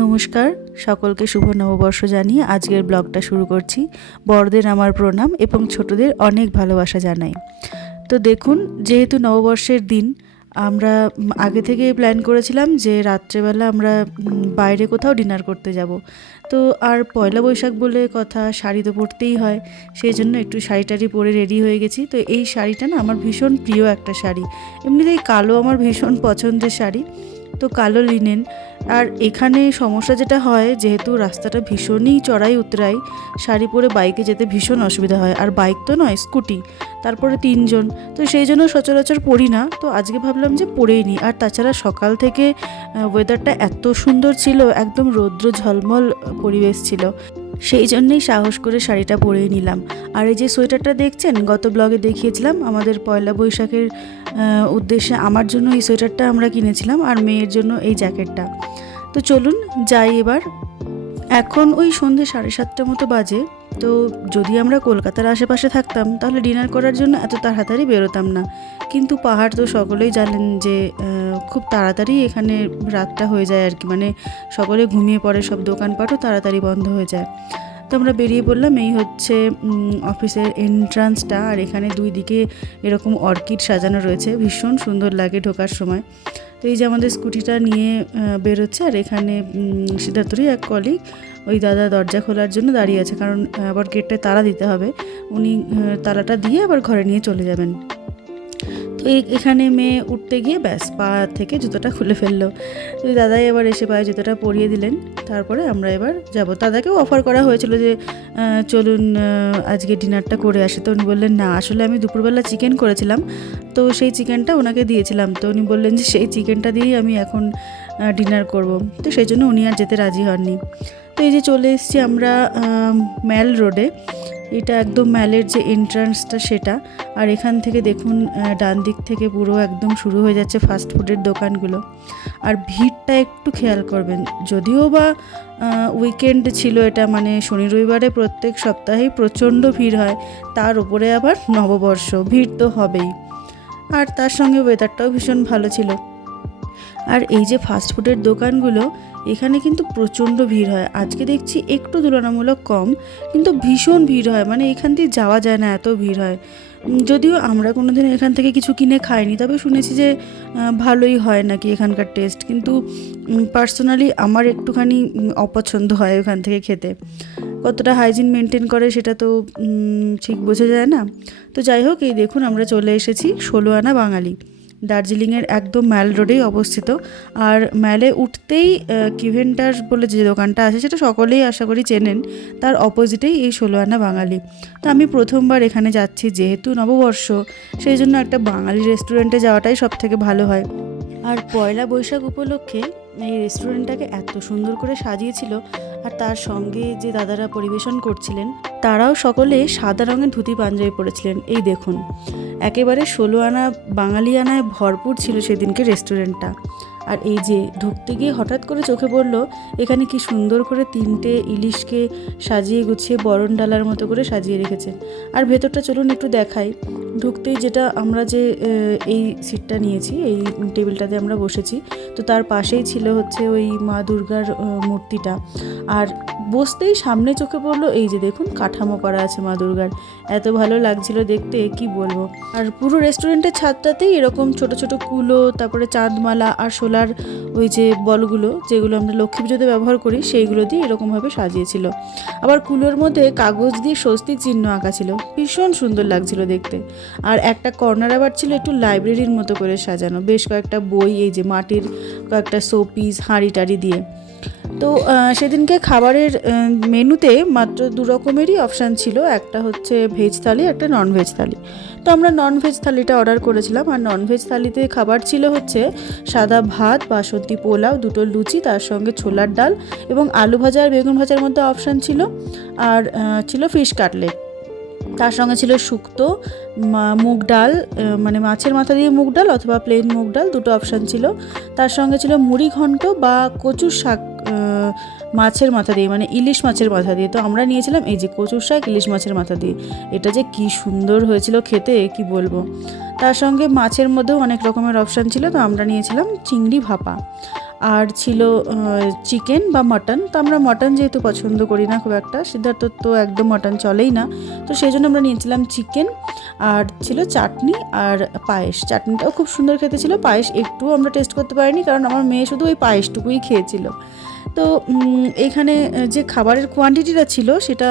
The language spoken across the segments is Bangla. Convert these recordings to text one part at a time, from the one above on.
নমস্কার, সকলকে শুভ নববর্ষ জানিয়ে আজকের ব্লগটা শুরু করছি। বড়দের আমার প্রণাম এবং ছোটদের অনেক ভালোবাসা জানাই। তো দেখুন, যেহেতু নববর্ষের দিন, আমরা আগে থেকে প্ল্যান করেছিলাম যে রাত্রেবেলা আমরা বাইরে কোথাও ডিনার করতে যাব। তো আর পয়লা বৈশাখ বলে কথা, শাড়ি তো পরতেই হয়, সেই জন্য একটু শাড়ি টাড়ি পরে রেডি হয়ে গেছি। তো এই শাড়িটা না আমার ভীষণ প্রিয় একটা শাড়ি। এমনিতেই কালো আমার ভীষণ পছন্দের শাড়ি। তো কালো লিনেন আর এখানে সমস্যা যেটা হয়, যেহেতু রাস্তাটা ভীষণই চড়াই উতরাই, শাড়ি পরে বাইকে যেতে ভীষণ অসুবিধা হয়। আর বাইক তো নয় স্কুটি তারপরে তিনজন। তো সেই জন্য সচরাচর পড়ি না। তো আজকে ভাবলাম যে পড়েই নিই আর তাছাড়া সকাল থেকে ওয়েদারটা এত সুন্দর ছিল, একদম রৌদ্র ঝলমল পরিবেশ ছিল। সেই জন্যেই সাহস করে শাড়িটা পরেই নিলাম। আর এই যে সোয়েটারটা দেখছেন, গত ব্লগে দেখিয়েছিলাম, আমাদের পয়লা বৈশাখের উদ্দেশ্যে আমার জন্য এই সোয়েটারটা আমরা কিনেছিলাম আর মেয়ের জন্য এই জ্যাকেটটা। তো চলুন যাই এবার। এখন ওই সন্ধে সাড়ে সাতটা মতো বাজে, তো যদি আমরা কলকাতার আশেপাশে থাকতাম, তাহলে ডিনার করার জন্য এত তাড়াতাড়ি বেরোতাম না। কিন্তু পাহাড় তো সকলেই জানেন যে খুব তাড়াতাড়ি এখানে রাতটা হয়ে যায় আর কি। মানে সকলে ঘুমিয়ে পড়ে, সব দোকানপাটও তাড়াতাড়ি বন্ধ হয়ে যায়। তো আমরা বেরিয়ে পড়লাম এই হচ্ছে অফিসের এন্ট্রান্সটা আর এখানে দুই দিকে এরকম অর্কিড সাজানো রয়েছে। ভীষণ সুন্দর লাগে ঢোকার সময়। তো এই যে আমাদের স্কুটিটা নিয়ে বেরোচ্ছে আর এখানে সিদ্ধার্থরই এক কলিগ ওই দাদা দরজা খোলার জন্য দাঁড়িয়ে আছে। কারণ আবার গেটটায় তালা দিতে হবে। উনি তালাটা দিয়ে আবার ঘরে নিয়ে চলে যাবেন। তো এখানে মেয়ে উঠতে গিয়ে ব্যাস, পা থেকে জুতোটা খুলে ফেলল। তো দাদাই এবার এসে পায়ে জুতোটা পরিয়ে দিলেন। তারপরে আমরা এবার যাব। দাদাকেও অফার করা হয়েছিল যে চলুন আজকে ডিনারটা করে আসি। তো উনি বললেন, না, আসলে আমি দুপুরবেলা চিকেন করেছিলাম। তো সেই চিকেনটা ওনাকে দিয়েছিলাম। তো উনি বললেন যে, সেই চিকেনটা দিয়েই আমি এখন ডিনার করব। তো সেই জন্য উনি আর যেতে রাজি হননি। তো এই যে চলে এসেছি আমরা ম্যাল রোডে। এটা একদম ম্যালের যে এন্ট্রান্সটা সেটা। আর এখান থেকে দেখুন ডান দিক থেকে পুরো একদম শুরু হয়ে যাচ্ছে ফাস্ট ফুডের দোকানগুলো। আর ভিড়টা একটু খেয়াল করবেন, যদিও বা উইকেন্ড ছিল এটা মানে শনি রবিবারে প্রত্যেক সপ্তাহেই প্রচণ্ড ভিড় হয়, তার উপরে আবার নববর্ষ, ভিড় তো হবেই। আর তার সঙ্গে ওয়েদারটাও ভীষণ ভালো ছিল। আর এই যে ফাস্ট ফুডের দোকানগুলো এখানে কিন্তু প্রচণ্ড ভিড় হয়। আজকে দেখছি একটু তুলনামূলক কম, কিন্তু ভীষণ ভিড় হয়। মানে এখান দিয়ে যাওয়া যায় না, এত ভিড় হয়। যদিও আমরা কোনো দিন এখান থেকে কিছু কিনে খাইনি, তবে শুনেছি যে ভালোই হয় নাকি এখানকার টেস্ট কিন্তু পার্সোনালি আমার একটুখানি অপছন্দ হয় ওখান থেকে খেতে। কতটা হাইজিন মেনটেন করে সেটা তো ঠিক বোঝা যায় না। তো যাই হোক, এই দেখুন আমরা চলে এসেছি ষোলো আনা বাঙালি। দার্জিলিংয়ের একদম ম্যাল রোডেই অবস্থিত। আর ম্যালে উঠতেই কিভেন্টার বলে যে দোকানটা আছে, সেটা সকলেই আশা করি চেনেন। তার অপোজিটেই এই ষোলো আনা বাঙালি। তো আমি প্রথমবার এখানে যাচ্ছি, যেহেতু নববর্ষ, সেই জন্য একটা বাঙালি রেস্টুরেন্টে যাওয়াটাই সব থেকে ভালো হয়। আর পয়লা বৈশাখ উপলক্ষে এই রেস্টুরেন্টটাকে এত সুন্দর করে সাজিয়েছিল আর তার সঙ্গে যে দাদারা পরিবেশন করছিলেন, তারাও সকলে সাদা রঙের ধুতি পাঞ্জাবি পরেছিলেন। এই দেখুন, একেবারে ষোলো আনা, বাঙালি আনায় ভরপুর ছিল সেদিনকে রেস্টুরেন্টটা। আর এই যে ঢুকতে গিয়ে হঠাৎ করে চোখে পড়ল, এখানে কি সুন্দর করে তিনটে ইলিশকে সাজিয়ে গুছিয়ে বরণ ডালার মতো করে সাজিয়ে রেখেছেন আর ভেতরটা চলুন একটু দেখাই। ঢুকতেই যেটা আমরা যে এই সিটটা নিয়েছি, এই টেবিলটাতে আমরা বসেছি, তো তার পাশেই ছিল হচ্ছে ওই মা দুর্গার মূর্তিটা। আর বসতেই সামনে চোখে পড়ল, এই যে দেখুন কাঠামো করা আছে মা দুর্গার। এত ভালো লাগছিল দেখতে, কি বলব? আর পুরো রেস্টুরেন্টের ছাদটাতেই এরকম ছোট ছোট কুলো, তারপরে চাঁদমালা আর সোলার ওই যে বলগুলো, যেগুলো আমরা লক্ষ্মী পুজোতে ব্যবহার করি, সেইগুলো দিয়ে এরকমভাবে সাজিয়েছিল। আবার কুলোর মধ্যে কাগজ দিয়ে স্বস্তিক চিহ্ন আঁকা ছিল। ভীষণ সুন্দর লাগছিল দেখতে। আর একটা কর্নার আবার ছিল একটু লাইব্রেরির মতো করে সাজানো। বেশ কয়েকটা বই, এই যে মাটির কয়েকটা শোপিস হাঁড়ি টাড়ি দিয়ে। তো সেদিনকে খাবারের মেনুতে মাত্র দু রকমেরই অপশান ছিল। একটা হচ্ছে ভেজ থালি, একটা নন ভেজ থালি। তো আমরা নন ভেজ থালিটা অর্ডার করেছিলাম। আর নন ভেজ থালিতে খাবার ছিল হচ্ছে সাদা ভাত, বাসন্তী পোলাও, দুটো লুচি, তার সঙ্গে ছোলার ডাল এবং আলু ভাজা আর বেগুন ভাজার মধ্যে অপশান ছিল। আর ছিল ফিশ কাটলেট তার সঙ্গে ছিল শুক্তো মুগ ডাল মানে মাছের মাথা দিয়ে মুগ ডাল অথবা প্লেন মুগ ডাল, দুটো অপশান ছিল। তার সঙ্গে ছিল মুড়ি ঘন্ট বা কচুর শাক মাছের মাথা দিয়ে মানে ইলিশ মাছের মাথা দিয়ে। তো আমরা নিয়েছিলাম এই যে কচুর শাক, ইলিশ মাছের মাথা দিয়ে। এটা যে কি সুন্দর হয়েছিল খেতে, কি বলব? তার সঙ্গে মাছের মধ্যেও অনেক রকমের অপশান ছিল, তো আমরা নিয়েছিলাম চিংড়ি ভাপা। আর ছিল চিকেন বা মটন তো আমরা মটন যেহেতু পছন্দ করি না খুব একটা, সিদ্ধার্থ তো একদম মটন চলেই না। তো সেই জন্য আমরা নিয়েছিলাম চিকেন আর ছিল চাটনি আর পায়েস। চাটনিটাও খুব সুন্দর খেতে ছিল, পায়েস একটুও আমরা টেস্ট করতে পারিনি কারণ আমার মেয়ে শুধু ওই পায়েসটুকুই খেয়েছিল। তো এখানে যে খাবারের কোয়ান্টিটিটা ছিল সেটা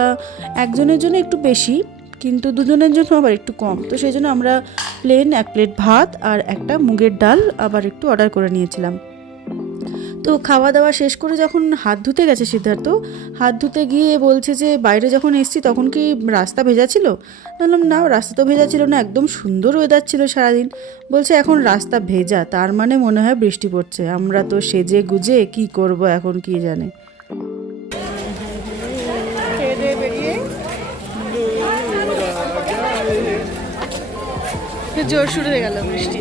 একজনের জন্য একটু বেশি, কিন্তু দুজনের জন্য আবার একটু কম। তো সেই জন্য আমরা প্লেন এক প্লেট ভাত আর একটা মুগের ডাল আবার একটু অর্ডার করে নিয়েছিলাম। তো খাওয়া দাওয়া শেষ করে যখন হাত ধুতে গেছে সিদ্ধার্থ, হাত ধুতে গিয়ে বলছে যে, বাইরে যখন এসছি তখন কি রাস্তা ভেজা ছিল? বললাম, না, রাস্তা তো ভেজা ছিল না, একদম সুন্দর ওয়েদার ছিল সারাদিন। বলছে, এখন রাস্তা ভেজা, তার মানে মনে হয় বৃষ্টি পড়ছে। আমরা তো সেজে গুজে কি করব এখন কি জানে? জোর শুরু হয়ে গেল বৃষ্টি।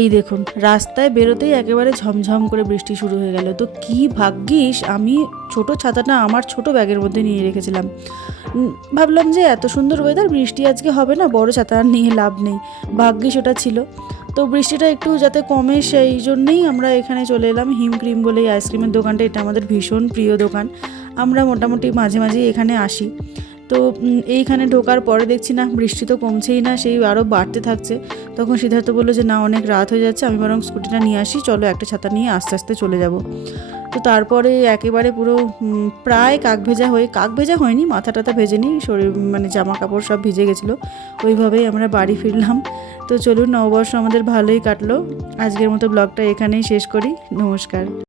এই দেখুন, রাস্তায় বেরোতেই একেবারে ঝমঝম করে বৃষ্টি শুরু হয়ে গেল। তো কি ভাগ্যিস, আমি ছোট ছাতাটা আমার ছোট ব্যাগের মধ্যে নিয়ে রেখেছিলাম। ভাবলাম যে এত সুন্দর ওয়েদার বৃষ্টি আজকে হবে না, বড় ছাতা নিয়ে লাভ নেই। ভাগ্যিস ওটা ছিল। তো বৃষ্টিটা একটু যাতে কমে, সেই জন্যেই আমরা এখানে চলে এলাম হিম ক্রিম বলে এই আইসক্রিমের দোকানটা। এটা আমাদের ভীষণ প্রিয় দোকান। আমরা মোটামুটি মাঝে মাঝে এখানে আসি। তো এইখানে ঢোকার পরে দেখছি না, বৃষ্টি তো কমছেই না, সেই আরও বাড়তে থাকছে। তখন সিদ্ধার্থ বলল যে, না, অনেক রাত হয়ে যাচ্ছে, আমি বরং স্কুটিটা নিয়ে আসি, চলো একটা ছাতা নিয়ে আস্তে আস্তে চলে যাব। তো তারপরে একেবারে পুরো প্রায় কাক ভেজা হয়ে, কাক ভেজা হয়নি, মাথা টাথা ভেজে নিই, শরীর মানে জামা কাপড় সব ভিজে গেছিল, ওইভাবেই আমরা বাড়ি ফিরলাম। তো চলুন, নববর্ষ আমাদের ভালোই কাটলো। আজকের মতো ব্লগটা এখানেই শেষ করি, নমস্কার।